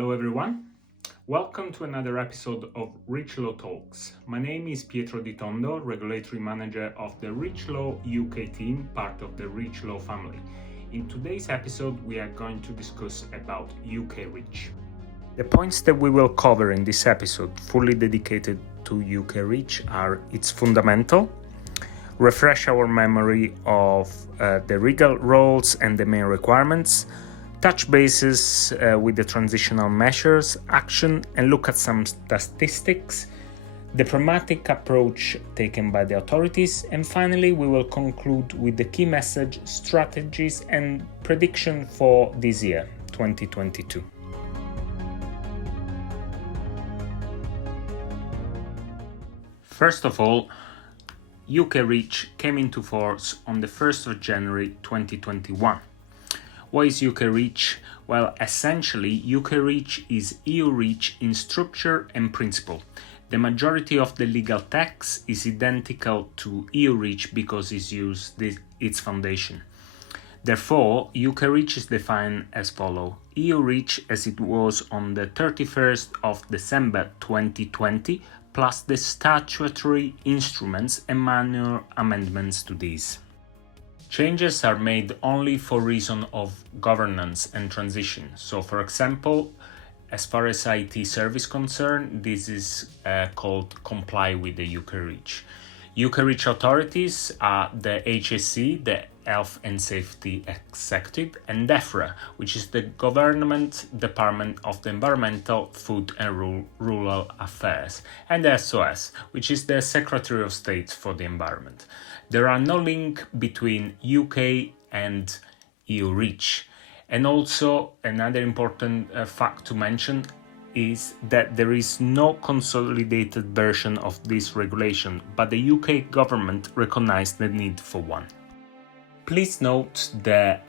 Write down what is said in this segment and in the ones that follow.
Hello everyone, welcome to another episode of REACHLaw Talks. My name is Pietro Di Tondo, Regulatory Manager of the REACHLaw UK team, part of the REACHLaw family. In today's episode we are going to discuss about UK REACH. The points that we will cover in this episode, fully dedicated to UK REACH, are its fundamental, refresh our memory of the legal roles and the main requirements, touch bases with the transitional measures, action, and look at some statistics, the pragmatic approach taken by the authorities, and finally we will conclude with the key message, strategies, and prediction for this year, 2022. First of all, UK REACH came into force on the 1st of January 2021. What is UK REACH? Well, essentially, UK REACH is EU REACH in structure and principle. The majority of the legal text is identical to EU REACH because it uses its foundation. Therefore, UK REACH is defined as follows. EU REACH as it was on the 31st of December 2020, plus the statutory instruments and minor amendments to these. Changes are made only for reason of governance and transition. So, for example, as far as IT service concerned, this is called comply with the UK REACH. UK REACH authorities are the HSE, the Health and Safety Executive, and DEFRA, which is the Government Department of the Environmental, Food and Rural Affairs, and the SOS, which is the Secretary of State for the Environment. There are no link between UK and EU REACH. And also, another important fact to mention is that there is no consolidated version of this regulation, but the UK government recognized the need for one. Please note that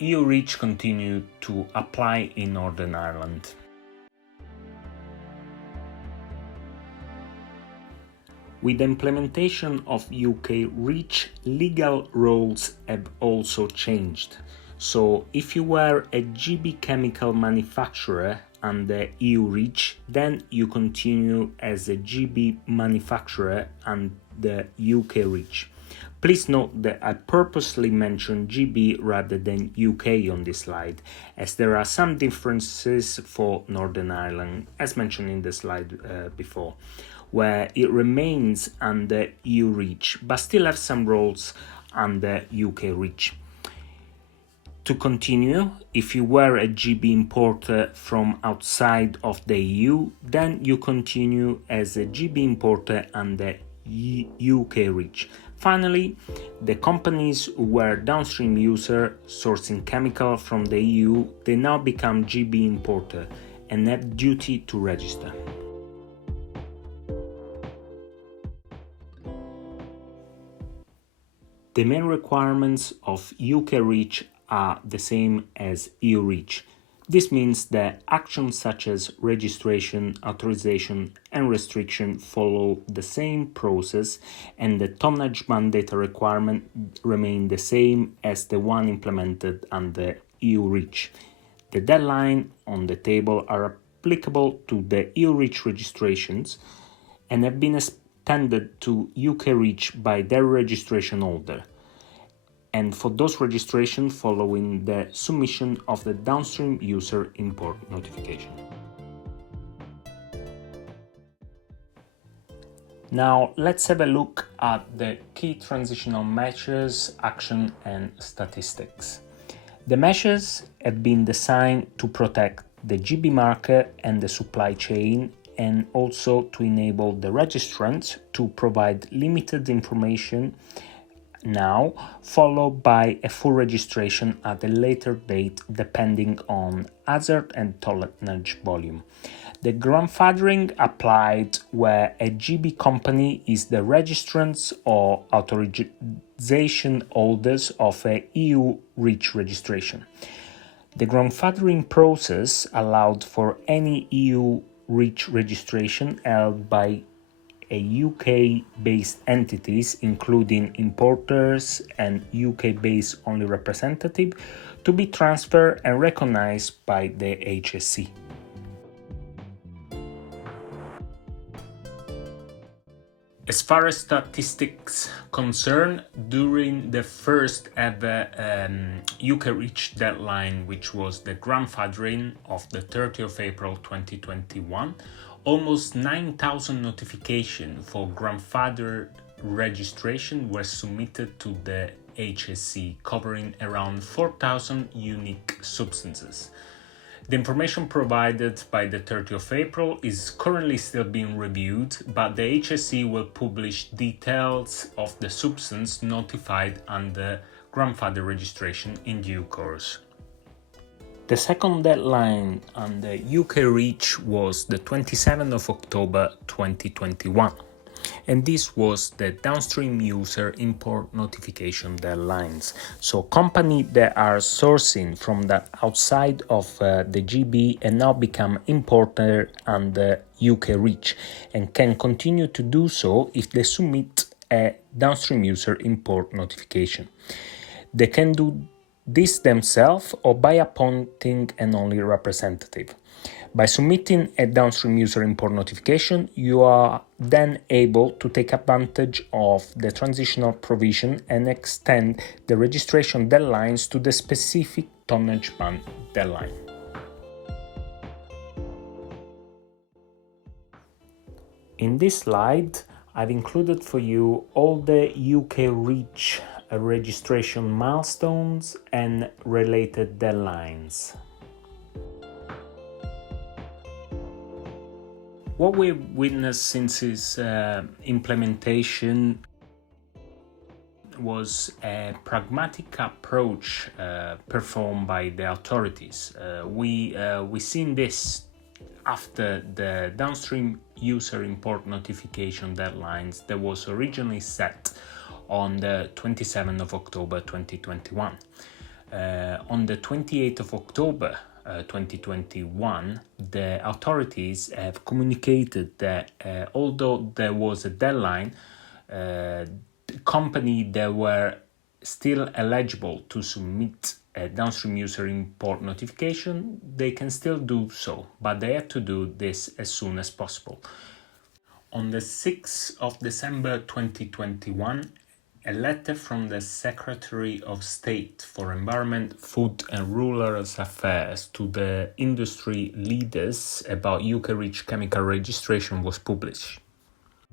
EU REACH continued to apply in Northern Ireland. With the implementation of UK REACH, legal roles have also changed. So if you were a GB chemical manufacturer under EU REACH, then you continue as a GB manufacturer under UK REACH. Please note that I purposely mentioned GB rather than UK on this slide, as there are some differences for Northern Ireland, as mentioned in the slide before, where it remains under EU REACH, but still have some roles under UK REACH. To continue, if you were a GB importer from outside of the EU, then you continue as a GB importer under UK REACH. Finally, the companies who were downstream user sourcing chemical from the EU, they now become GB importer and have duty to register. The main requirements of UK REACH are the same as EU REACH. This means that actions such as registration, authorization, and restriction follow the same process, and the tonnage mandate requirement remain the same as the one implemented under EU REACH. The deadline on the table are applicable to the EU REACH registrations and have been extended to UK REACH by their registration holder, and for those registrations following the submission of the downstream user import notification. Now let's have a look at the key transitional measures, action, and statistics. The measures have been designed to protect the GB market and the supply chain, and also to enable the registrants to provide limited information now, followed by a full registration at a later date depending on hazard and tonnage volume. The grandfathering applied where a GB company is the registrants or authorization holders of a EU REACH registration. The grandfathering process allowed for any EU REACH registration held by UK-based entities, including importers and UK-based only representative, to be transferred and recognized by the HSE. As far as statistics concern, during the first ever UK REACH deadline, which was the grandfathering of the 30th of April 2021, almost 9,000 notifications for grandfather registration were submitted to the HSE, covering around 4,000 unique substances. The information provided by the 30th of April is currently still being reviewed, but the HSE will publish details of the substance notified under grandfather registration in due course. The second deadline under UK REACH was the 27th of October 2021. And this was the downstream user import notification deadlines. So companies that are sourcing from the outside of the GB and now become importer under UK REACH and can continue to do so if they submit a downstream user import notification. They can do this themselves or by appointing an only representative. By submitting a downstream user import notification, you are then able to take advantage of the transitional provision and extend the registration deadlines to the specific tonnage ban deadline. In this slide, I've included for you all the UK REACH registration milestones and related deadlines. What we've witnessed since its implementation was a pragmatic approach performed by the authorities. We seen this after the downstream user import notification deadlines that was originally set on the 27th of October 2021. On the 28th of October 2021, the authorities have communicated that although there was a deadline, the company that were still eligible to submit a downstream user import notification, they can still do so, but they have to do this as soon as possible. On the 6th of December 2021, a letter from the Secretary of State for Environment, Food and Rural Affairs to the industry leaders about UK REACH chemical registration was published.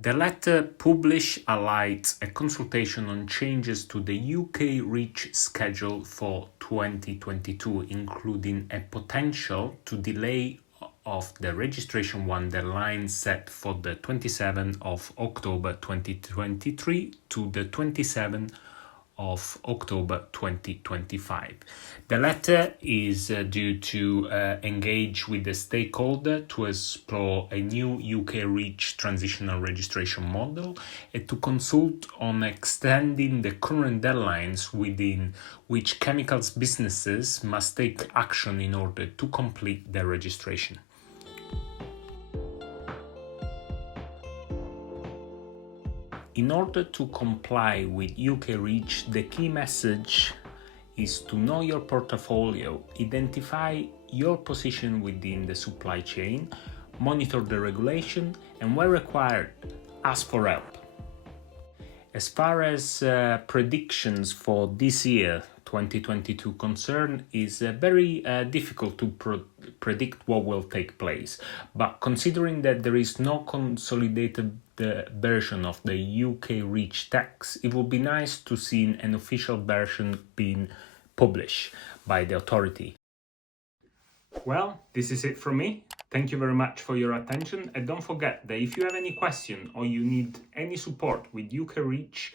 The letter published highlights a consultation on changes to the UK REACH schedule for 2022, including a potential to delay of the registration one deadline set for the 27th of October 2023 to the 27th of October 2025. The letter is due to engage with the stakeholder to explore a new UK REACH transitional registration model and to consult on extending the current deadlines within which chemicals businesses must take action in order to complete their registration. In order to comply with UK REACH, the key message is to know your portfolio, identify your position within the supply chain, monitor the regulation, and where required, ask for help. As far as predictions for this year, 2022 concern, is very difficult to predict what will take place. But considering that there is no consolidated version of the UK REACH text, it would be nice to see an official version being published by the authority. Well, this is it from me. Thank you very much for your attention, and don't forget that if you have any question or you need any support with UK REACH,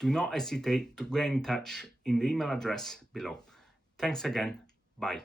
do not hesitate to get in touch in the email address below. Thanks again. Bye.